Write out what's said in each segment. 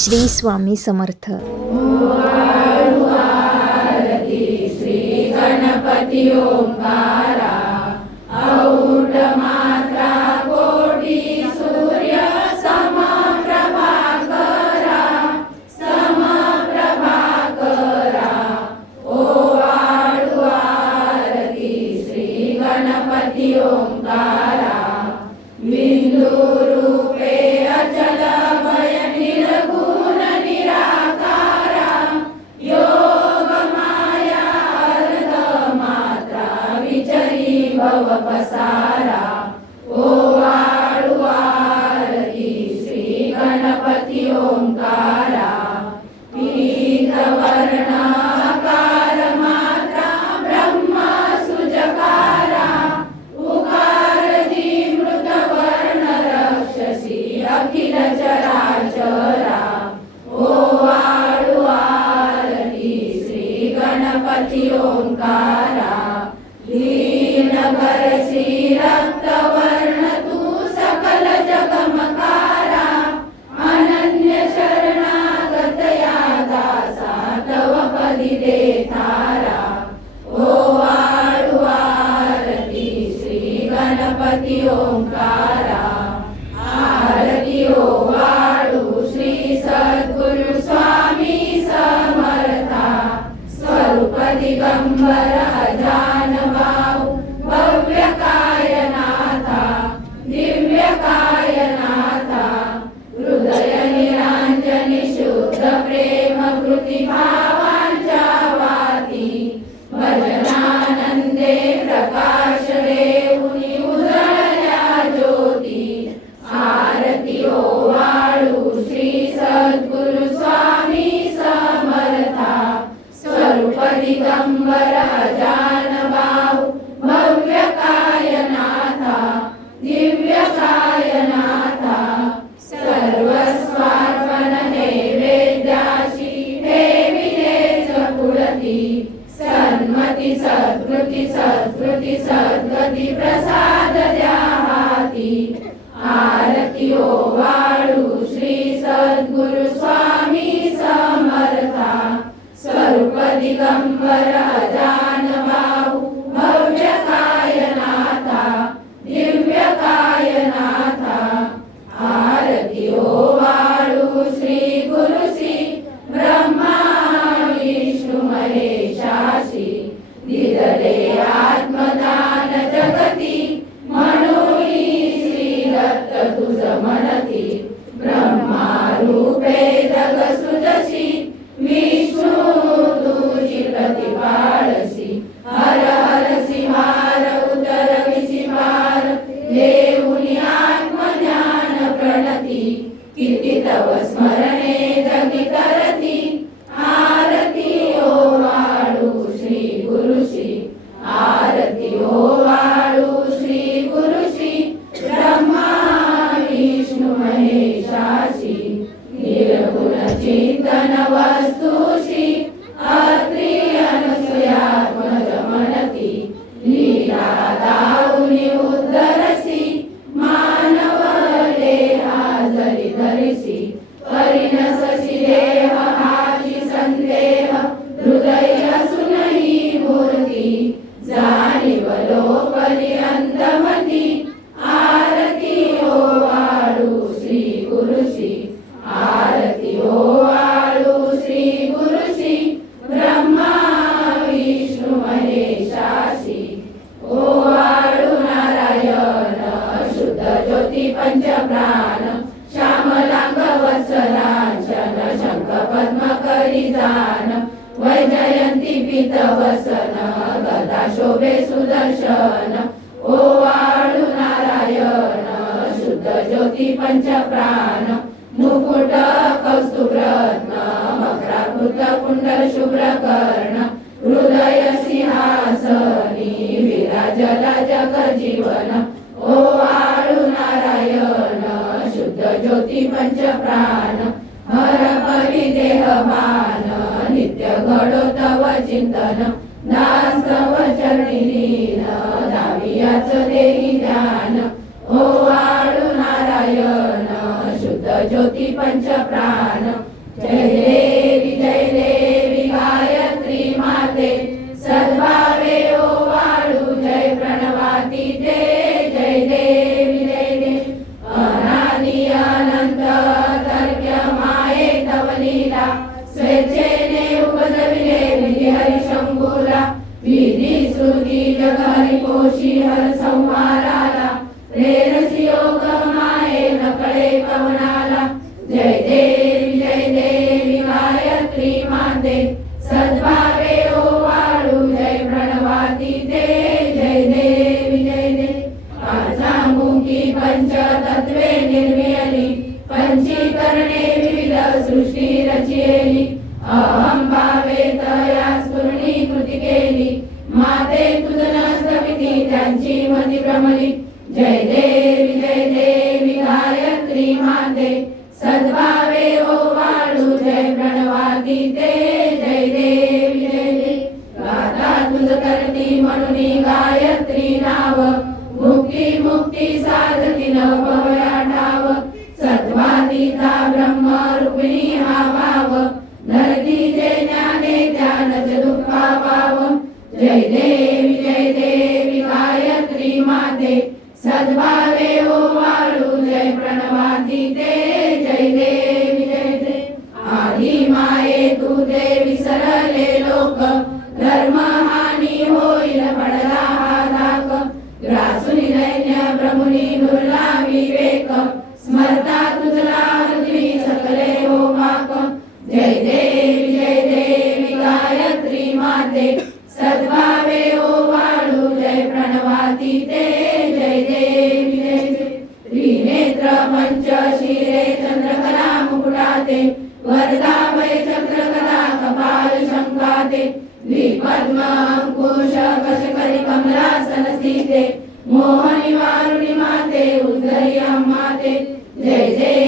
श्री स्वामी समर्थ श्री गणपति ओंकारा शोभे सुदर्शन ओ वाळू नारायण शुद्ध ज्योती पंच प्राण मुकुट शुभ्र कर्ण हृदय सिंहासनी विराज जग जीवन ओ वाळू नारायण शुद्ध ज्योती पंच प्राण मर परिदेह पान जगडो तव चिन्तनं नास्तव चरणिनीनाच देहि ज्ञान ओ वाणु नारायण शुद्ध ज्योति पञ्चप्राण जय अहं भावया मा जय दे जय जय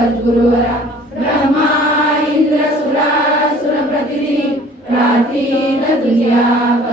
ब्रह्मा इन्द्रसुरासुरप्रति प्राीन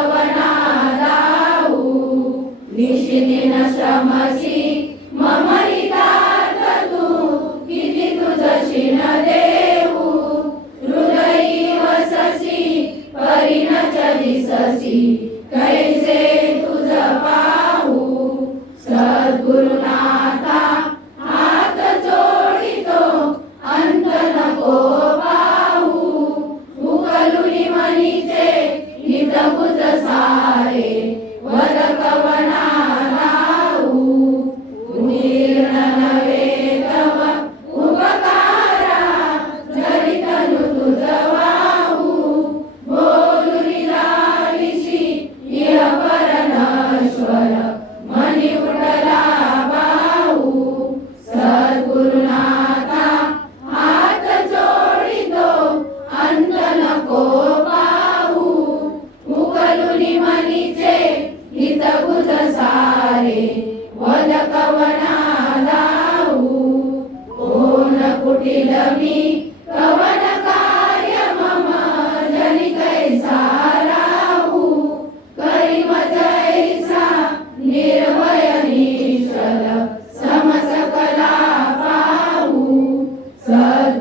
Bye-bye.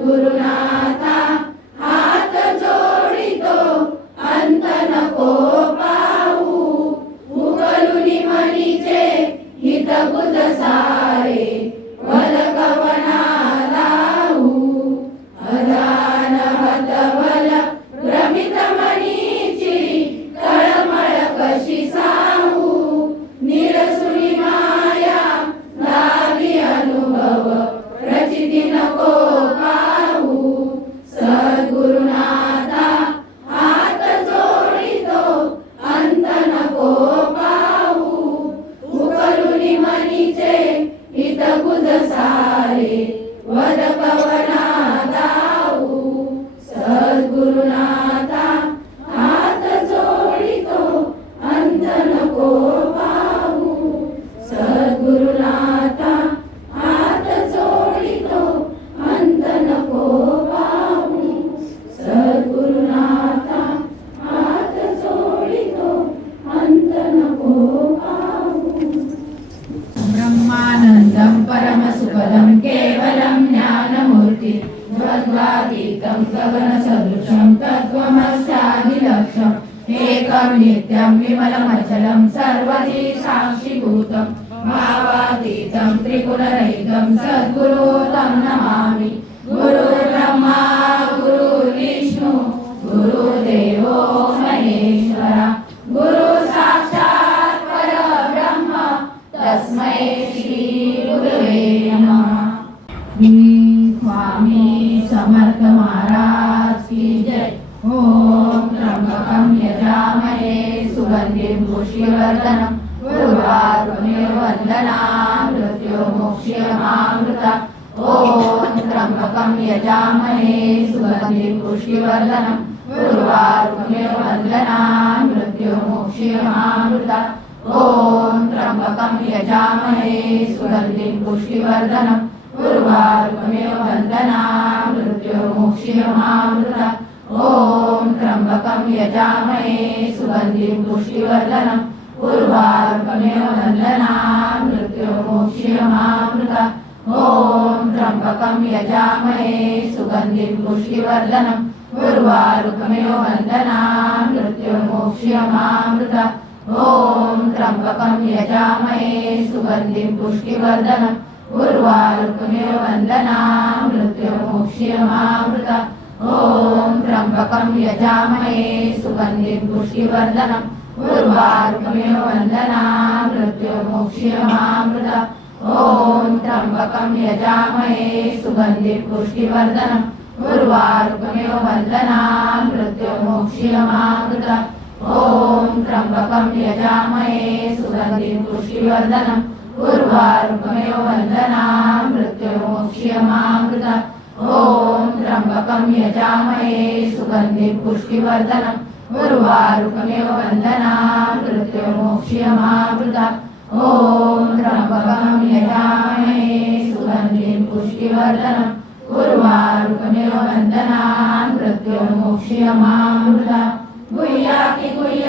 Guru Nanak. पुनरेकं साथ गुलो नमा श्रीमामृत ॐ त्र्यम्बकम् यजामहे सुगन्धिम् पुष्टिवर्धनम् उर्वारुकमेव वन्दना मृत्युर्मोक्षीयमामृत ॐ त्र्यम्बकम् यजामहे सुगन्धिम् पुष्टिवर्धनम् उर्वारुकमेव वन्दना मृत्युर्मोक्षीयमामृत ॐ त्र्यम्बकम् यजामहे सुगन्धिम् पुष्टिवर्धनम् वंदना मृत्यु कुर्वारुकमिव वन्दनामृत्युर्मोक्ष्यमामृत ॐ त्र्यम्बकम् यजामहे सुगन्धिम् पुष्टिवर्धनम् उर्वारुकमिव वन्दनामृत्युर्मोक्ष्यमामृत ॐ त्र्यम्बकम् यजामहे सुगन्धिम् पुष्टिवर्धनम् उर्वारुकमिव वन्दनामृत्युर्मोक्ष्यमामृत ॐ त्र्यम्बकम् यजामहे सुगन्धिम् पुष्टिवर्धनम् गुरुवारुकमेव वन्दना मृत्युमोक्षियमाकृत ॐ त्र्यम्बकम् यजामहे सुगन्धिपुष्टिवर्धनम् गुरुवारुकमेव वन्दना मृत्युमोक्षियमाकृत ॐ त्र्यम्बकम् यजामहे सुगन्धिपुष्टिवर्धनम् गुरुवारुकमेव वन्दना मृत्युमोक्षियमाकृत ॐ त्र्यम्बकम् यजामहे सुगन्धिपुष्टिवर्धनम् गुरुवारुपनेव वन्दनां मृत्युमोक्षयमामृतं गुह्य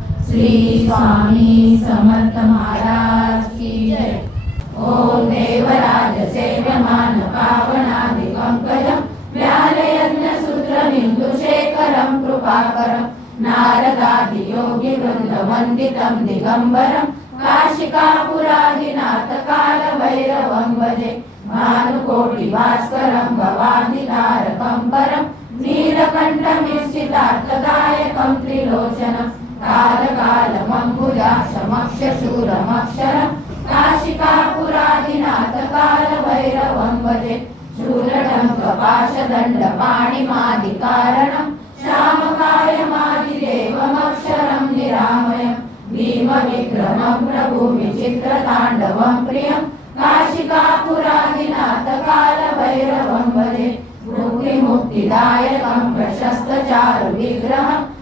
श्री स्वामी समर्थमाय सेखमानपादिकम्बजंखरं कृपाकरं नारदादियोगिवृन्द वन्दितं दिगम्बरं काशिकापुरादिनाथकालभैरवंगे भानुकोटिभास्करं भवादिनारकम्बरं नीलकण्ठनिश्चितार्थकायकं त्रिलोचनम् कालकालमम्बुजा समक्ष शूरमक्षर काशिका पुरादिनाथ कालभैरवं भजे शूरडङ्कपाशदण्डपाणिमादिकारणम् श्यामकायमादिदेवमक्षरम् निरामय भीमविक्रमम् प्रभूमि चित्रताण्डवम् प्रियम् काशिका पुरादिनाथ कालभैरवम् भजे भुक्तिमुक्तिदायकम् प्रशस्तचारु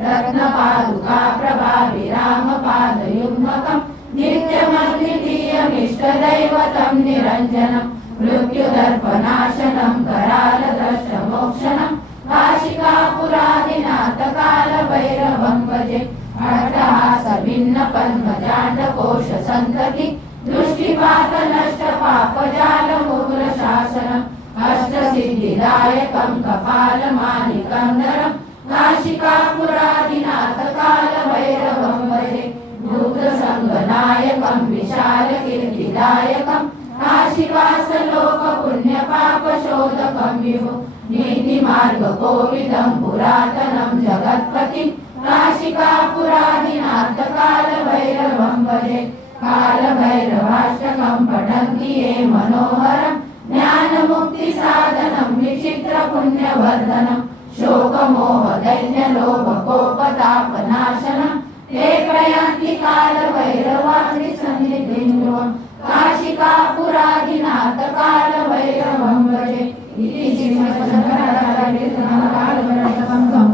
रत्नपादुका प्रभावि रामपादयुग्मकम् नित्यमद्वितीयमिष्टदैवतम् निरञ्जनम् मृत्युदर्पनाशनम् करालदर्शमोक्षणम् काशिका पुरादिनाथकालभैरवम् भजे भिन्न पद्मजाण्डकोश सन्तति दृष्टिपात नष्ट पापजाल शिकापुरादिनाथकालभैरवम्बरेनायकं काशीवासलोकपुण्यपापशोधकं पुरातनं जगत्पतिं काशिकापुरादिनाथकालभैरवम्बरे कालभैरवाशकं पठन्ति ये मनोहरं ज्ञानमुक्तिसाधनं विचित्रपुण्यवर्धनम् शोकमोह ते प्रयान्ति पोपतापनाशनां तेप्रयांति कालवैरवाणि संहित इति काशिकापुराधिनात